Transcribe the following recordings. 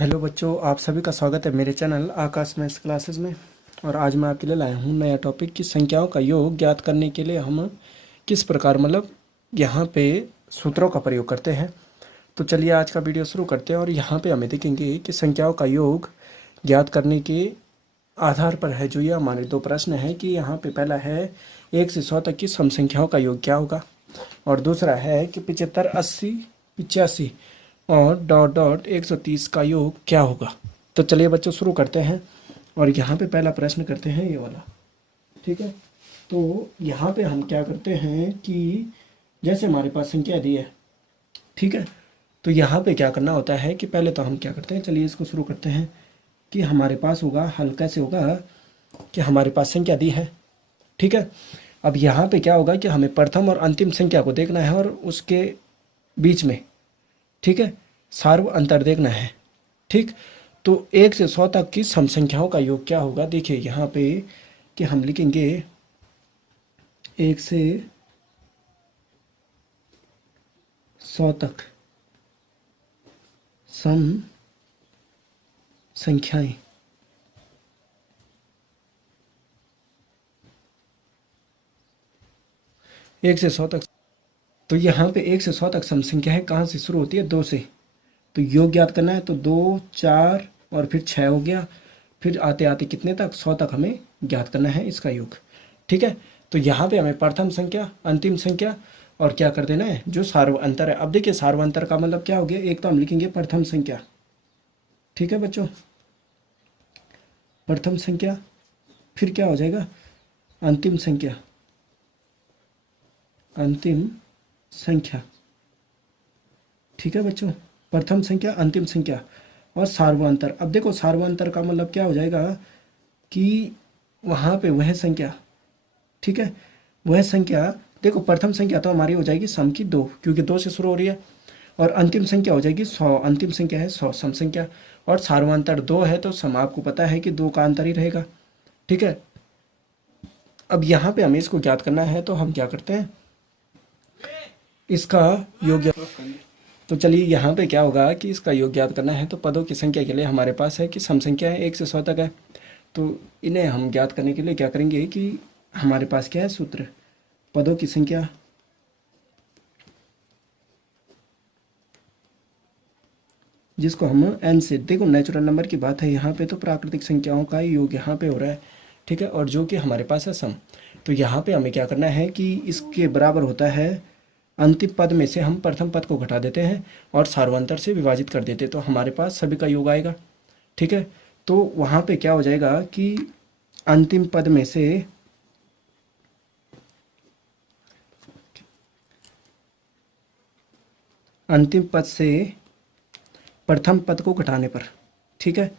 Hello बच्चों, आप सभी का स्वागत है मेरे चैनल आकाश मैथ्स क्लासेस में। और आज मैं आपके लिए लाया हूँ नया टॉपिक कि संख्याओं का योग ज्ञात करने के लिए हम किस प्रकार यहाँ पे सूत्रों का प्रयोग करते हैं। तो चलिए आज का वीडियो शुरू करते हैं। और यहाँ पे हमें देखेंगे कि संख्याओं का योग ज्ञात करने के आधार पर है जो ये हमारे दो प्रश्न हैं कि यहाँ पे पहला है 1 से 100 तक की सम संख्याओं का योग क्या होगा, और दूसरा है कि 75, 80, 85 और डॉट डॉट 130 का योग क्या होगा। तो चलिए बच्चों शुरू करते हैं। और यहाँ पे पहला प्रश्न करते हैं ये वाला, ठीक है। तो यहाँ पे हम क्या करते हैं कि जैसे हमारे पास संख्या दी है, ठीक है, तो यहाँ पे क्या करना होता है कि पहले तो हम क्या करते हैं, चलिए इसको शुरू करते हैं कि हमारे पास होगा, हल कैसे होगा कि हमारे पास संख्या दी है, ठीक है। अब यहाँ पे क्या होगा कि हमें प्रथम और अंतिम संख्या को देखना है और उसके बीच में, ठीक है, सार्व अंतर देखना है, ठीक। तो 1 से 100 तक की सम संख्याओं का योग क्या होगा। देखिए यहाँ पे कि हम लिखेंगे 1 से 100 तक सम संख्याएं, एक से 100 तक। तो यहाँ पे 1 से 100 तक सम संख्या है, कहाँ से शुरू होती है, 2 से। तो योग ज्ञात करना है तो 2, 4 और फिर 6 हो गया, फिर आते आते कितने तक, 100 तक हमें ज्ञात करना है इसका योग, ठीक है। तो यहाँ पे हमें प्रथम संख्या, अंतिम संख्या और क्या कर देना है, जो सार्व अंतर है। अब देखिए सार्व अंतर का मतलब क्या हो गया, एक तो हम लिखेंगे प्रथम संख्या, ठीक है बच्चों, प्रथम संख्या, फिर क्या हो जाएगा, अंतिम संख्या, अंतिम संख्या, ठीक है बच्चों, प्रथम संख्या, अंतिम संख्या और सार्वंतर। अब देखो सार्वंतर का मतलब क्या हो जाएगा कि वहाँ पे वह संख्या, ठीक है, वह संख्या, देखो प्रथम संख्या तो हमारी हो जाएगी सम की 2, क्योंकि 2 से शुरू हो रही है, और अंतिम संख्या हो जाएगी 100, अंतिम संख्या है 100 सम संख्या, और सार्वंतर 2 है तो सम आपको पता है कि 2 का अंतर ही रहेगा, ठीक है। अब यहाँ पे हमें इसको ज्ञात करना है तो हम क्या करते हैं, इसका योग। तो चलिए यहाँ पे क्या होगा कि इसका योग ज्ञात करना है तो पदों की संख्या के लिए हमारे पास है कि सम संख्या है 1 से 100 तक है। तो इन्हें हम ज्ञात करने के लिए क्या करेंगे कि हमारे पास क्या है सूत्र, पदों की संख्या जिसको हम n से, देखो नेचुरल नंबर की बात है यहाँ पे, तो प्राकृतिक संख्याओं का योग यहाँ पे हो रहा है, ठीक है, और जो कि हमारे पास है सम। तो यहाँ पे हमें क्या करना है कि इसके बराबर होता है, अंतिम पद में से हम प्रथम पद को घटा देते हैं और सार्वंतर से विभाजित कर देते हैं, तो हमारे पास सभी का योग आएगा, ठीक है। तो वहाँ पे क्या हो जाएगा कि अंतिम पद में से, अंतिम पद से प्रथम पद को घटाने पर, ठीक है,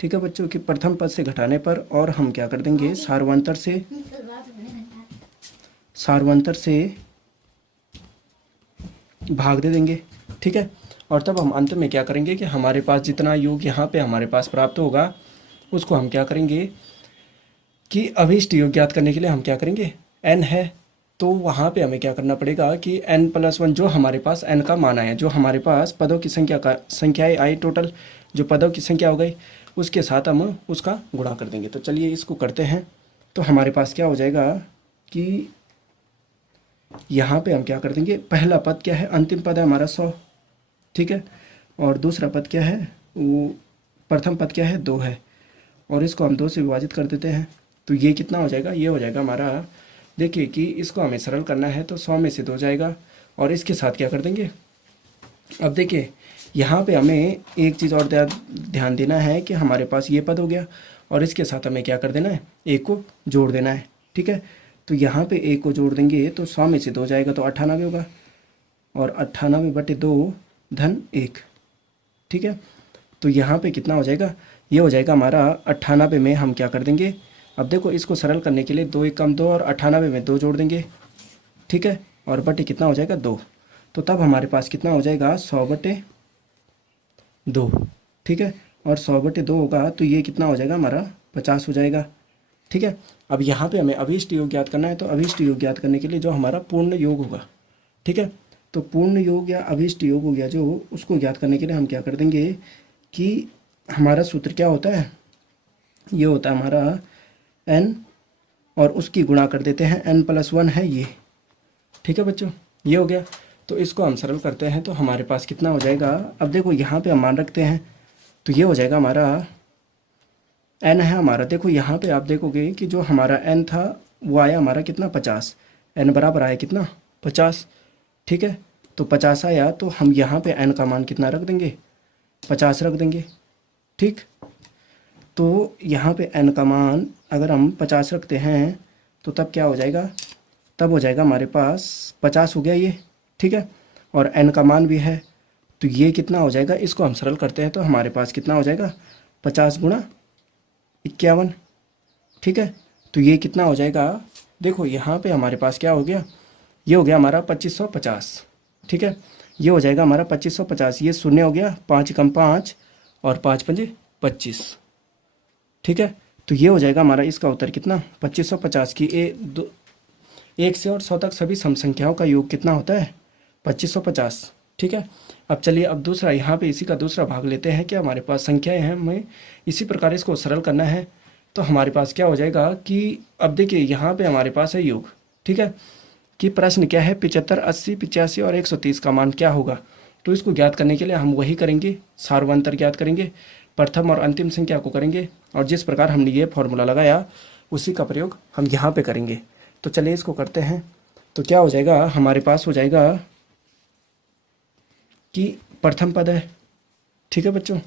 ठीक है बच्चों, कि प्रथम पद से घटाने पर, और हम क्या कर देंगे सार्वंतर से, सार्वंतर से भाग दे देंगे, ठीक है। और तब हम अंत में क्या करेंगे कि हमारे पास जितना योग यहाँ पे हमारे पास प्राप्त होगा उसको हम क्या करेंगे कि अभीष्ट योग ज्ञात करने के लिए हम क्या करेंगे, n है, तो वहाँ पे हमें क्या करना पड़ेगा कि n+1 जो हमारे पास n का मान आया, जो हमारे पास पदों की संख्या का संख्याएँ आई टोटल, जो पदों की संख्या हो गई उसके साथ हम उसका गुणा कर देंगे। तो चलिए इसको करते हैं। तो हमारे पास क्या हो जाएगा कि यहाँ पे हम क्या कर देंगे, पहला पद क्या है, अंतिम पद है हमारा 100, ठीक है, और दूसरा पद क्या है, वो प्रथम पद क्या है, 2 है, और इसको हम 2 से विभाजित कर देते हैं। तो ये कितना हो जाएगा, ये हो जाएगा हमारा, देखिए कि इसको हमें सरल करना है तो 100 में से 2 जाएगा, और इसके साथ क्या कर देंगे। अब देखिए यहाँ पे हमें एक चीज़ और ध्यान देना है कि हमारे पास ये पद हो गया और इसके साथ हमें क्या कर देना है, 1 को जोड़ देना है, ठीक है। तो यहाँ पे 1 को जोड़ देंगे तो 100 में से 2 जाएगा तो 98 होगा, और 98/2 धन 1, ठीक है। तो यहाँ पे कितना हो जाएगा, ये हो जाएगा हमारा 98 में हम क्या कर देंगे, अब देखो इसको सरल करने के लिए 2 1 कम 2 और 98 में 2 जोड़ देंगे, ठीक है, और बटे कितना हो जाएगा 2। तो तब हमारे पास कितना हो जाएगा 100/2, ठीक है, और 100/2 होगा तो ये कितना हो जाएगा हमारा 50 हो जाएगा, ठीक है। अब यहाँ पे हमें अभीष्ट योग ज्ञात करना है, तो अभीष्ट योग ज्ञात करने के लिए जो हमारा पूर्ण योग होगा, ठीक है, तो पूर्ण योग या अभीष्ट योग हो गया जो, उसको ज्ञात करने के लिए हम क्या कर देंगे कि हमारा सूत्र क्या होता है, ये होता है हमारा n और उसकी गुणा कर देते हैं, n+1 है ये। ठीक है बच्चों, ये हो गया। तो इसको हम सरल करते हैं तो हमारे पास कितना हो जाएगा, अब देखो यहाँ पे हम मान रखते हैं तो ये हो जाएगा हमारा n है हमारा। देखो यहाँ पे आप देखोगे कि जो हमारा n था वो आया हमारा कितना 50, n बराबर आया कितना 50। ठीक है, तो 50 आया तो हम यहाँ पे n का मान कितना रख देंगे, 50 रख देंगे। ठीक, तो यहाँ पे n का मान अगर हम 50 रखते हैं तो तब क्या हो जाएगा, तब हो जाएगा हमारे पास 50 हो गया ये। ठीक है, और n का मान भी है तो ये कितना हो जाएगा, इसको हम सरल करते हैं तो हमारे पास कितना हो जाएगा 50 गुणा 51। ठीक है, तो ये कितना हो जाएगा, देखो यहाँ पे हमारे पास क्या हो गया, ये हो गया हमारा 2550। ठीक है, ये हो जाएगा हमारा 2550, ये शून्य हो गया, 5 कम 5 और 5 पंजे 25। ठीक है, तो ये हो जाएगा हमारा इसका उत्तर कितना 2550 की 1 से और 100 तक सभी सम संख्याओं का योग कितना होता है 2550। ठीक है, अब चलिए अब दूसरा यहाँ पे इसी का दूसरा भाग लेते हैं कि हमारे पास संख्याएं हैं, हमें इसी प्रकार इसको सरल करना है। तो हमारे पास क्या हो जाएगा कि अब देखिए यहाँ पे हमारे पास है योग। ठीक है, कि प्रश्न क्या है 75, 80, 85 और 130 का मान क्या होगा। तो इसको ज्ञात करने के लिए हम वही करेंगे, सार्वंतर ज्ञात करेंगे, प्रथम और अंतिम संख्या को करेंगे, और जिस प्रकार हमने ये फॉर्मूला लगाया उसी का प्रयोग हम यहाँ पे करेंगे। तो चलिए इसको करते हैं। तो क्या हो जाएगा, हमारे पास हो जाएगा कि प्रथम पद है। ठीक है बच्चों,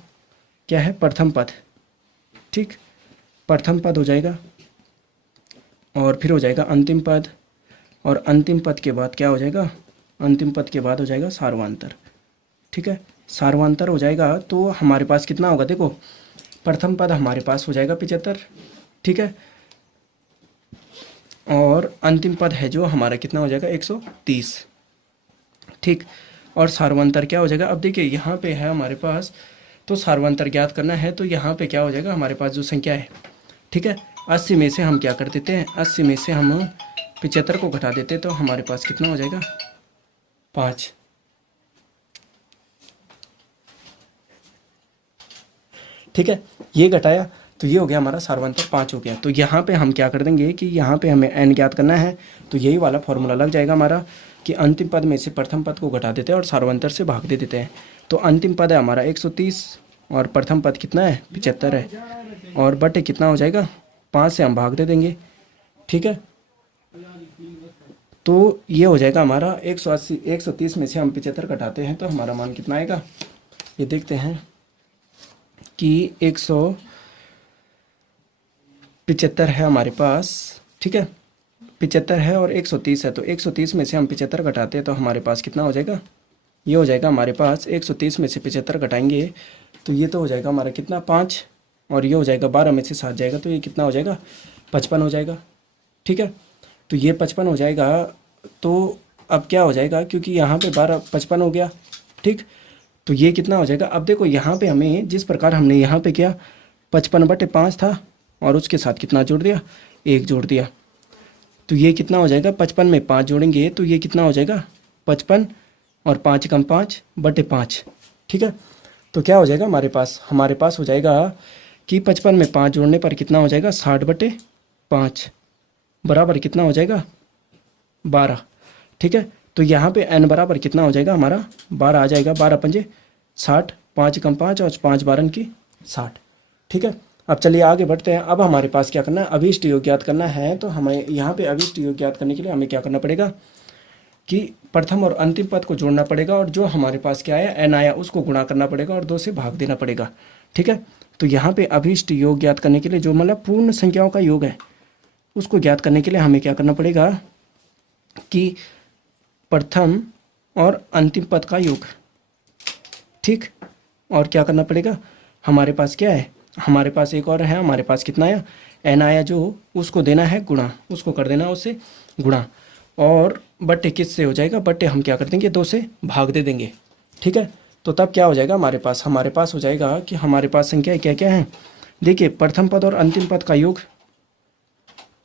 क्या है प्रथम पद। ठीक, प्रथम पद हो जाएगा और फिर हो जाएगा अंतिम पद, और अंतिम पद के बाद क्या हो जाएगा, अंतिम पद के बाद हो जाएगा सार्वंतर। ठीक है, सार्वंतर हो जाएगा तो हमारे पास कितना होगा, देखो प्रथम पद हमारे पास हो जाएगा 75। ठीक है, और अंतिम पद है जो हमारा कितना हो जाएगा 130। ठीक, और सार्वंतर क्या हो जाएगा, अब देखिए यहाँ पे है हमारे पास, तो सार्वंतर ज्ञात करना है तो यहाँ पे क्या हो जाएगा हमारे पास जो संख्या है। ठीक है, 80 में से हम क्या कर देते हैं, 80 में से हम 75 को घटा देते तो हमारे पास कितना हो जाएगा 5। ठीक है, ये घटाया तो ये हो गया हमारा सार्वंतर 5 हो गया। तो यहाँ पे हम क्या कर देंगे कि यहाँ पे हमें n ज्ञात करना है तो यही वाला फॉर्मूला लग जाएगा हमारा कि अंतिम पद में से प्रथम पद को घटा देते हैं और सार्वंतर से भाग दे देते हैं। तो अंतिम पद है हमारा 130 और प्रथम पद कितना है 75 है, और बटे कितना हो जाएगा 5 से हम भाग दे देंगे। ठीक है, तो ये हो जाएगा हमारा 180, 130 में से हम 75 घटाते हैं तो हमारा मान कितना आएगा, ये देखते हैं कि 175 है हमारे पास। ठीक है, 75 है और 130 है, तो 130 में से हम 75 घटाते हैं तो हमारे पास कितना हो जाएगा, ये हो जाएगा हमारे पास 130 में से 75 घटाएंगे तो ये तो हो जाएगा हमारा कितना 5, और ये हो जाएगा 12 में से 7 जाएगा तो ये कितना हो जाएगा 55 हो जाएगा। ठीक है, तो ये 55 हो जाएगा। तो अब क्या हो जाएगा, क्योंकि यहाँ पे 12 55 हो गया। ठीक, तो ये कितना हो जाएगा, अब देखो यहाँ पे हमें जिस प्रकार हमने यहाँ पे किया 55/5 था और उसके साथ कितना जोड़ दिया 1 जोड़ दिया, तो ये कितना हो जाएगा 55 में 5 जोड़ेंगे तो ये कितना हो जाएगा 55 और 5 कम 5/5। ठीक है, तो क्या हो जाएगा हमारे पास हो जाएगा कि 55 में 5 जोड़ने पर कितना हो जाएगा 60/5 बराबर कितना हो जाएगा 12। ठीक है, तो यहाँ पे n बराबर कितना हो जाएगा हमारा 12 आ जाएगा, 12 पंजे 60, 5 कम 5 और 5 12 की 60। ठीक है, अब चलिए आगे बढ़ते हैं। अब हमारे पास क्या करना है, अभीष्ट योग ज्ञात करना है। तो हमें यहाँ पे अभीष्ट योग ज्ञात करने के लिए हमें क्या करना पड़ेगा कि प्रथम और अंतिम पद को जोड़ना पड़ेगा, और जो हमारे पास क्या आया n आया उसको गुणा करना पड़ेगा और 2 से भाग देना पड़ेगा। ठीक है, तो यहाँ पे अभीष्ट योग ज्ञात करने के लिए जो मतलब पूर्ण संख्याओं का योग है उसको ज्ञात करने के लिए हमें क्या करना पड़ेगा कि प्रथम और अंतिम पद का योग। ठीक, और क्या करना पड़ेगा, हमारे पास क्या है, हमारे पास एक और है, हमारे पास कितना आया n आया जो उसको देना है गुणा, उसको कर देना उससे गुणा, और बट्टे किस से हो जाएगा, बट्टे हम क्या कर देंगे 2 से भाग दे देंगे। ठीक है, तो तब क्या हो जाएगा हमारे पास हो जाएगा कि हमारे पास संख्या क्या क्या है, देखिए प्रथम पद और अंतिम पद का योग।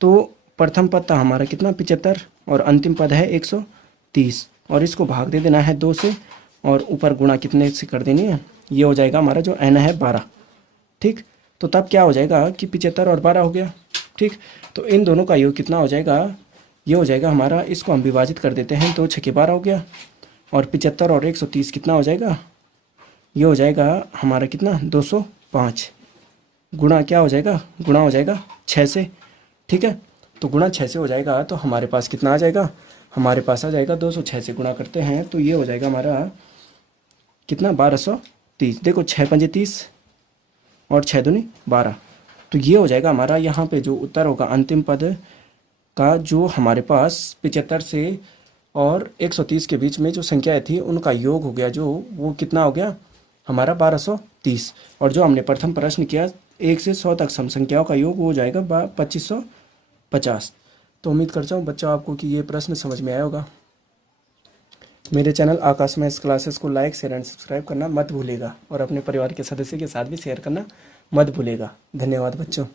तो प्रथम पद था हमारा कितना 75 और अंतिम पद है 130, और इसको भाग दे देना है 2 से और ऊपर गुणा कितने से कर देनी है ये हो जाएगा हमारा जो n है 12। ठीक, तो तब क्या हो जाएगा कि 75 और 12 हो गया। ठीक, तो इन दोनों का योग कितना हो जाएगा, ये हो जाएगा हमारा, इसको हम विभाजित कर देते हैं, 2 छक्के 12 हो गया, और 75 और 130 कितना हो जाएगा, ये हो जाएगा हमारा कितना 205, गुणा क्या हो जाएगा, गुणा हो जाएगा 6 से। ठीक है, तो गुणा 6 से हो जाएगा, तो हमारे पास कितना आ जाएगा, हमारे पास आ जाएगा 206 से गुणा करते हैं तो ये हो जाएगा हमारा कितना 1230। देखो 6 पंजे 30 और 6 दूनी 12, तो ये हो जाएगा हमारा यहाँ पे जो उत्तर होगा अंतिम पद का, जो हमारे पास 75 से और 130 के बीच में जो संख्याएं थी उनका योग हो गया, जो वो कितना हो गया हमारा 1230। और जो हमने प्रथम प्रश्न किया 1 से 100 तक सम संख्याओं का योग वो हो जाएगा 2550। तो उम्मीद करता हूँ बच्चों आपको कि ये प्रश्न समझ में आया होगा। मेरे चैनल आकाश मैथ्स क्लासेस को लाइक शेयर एंड सब्सक्राइब करना मत भूलेगा, और अपने परिवार के सदस्य के साथ भी शेयर करना मत भूलेगा। धन्यवाद बच्चों।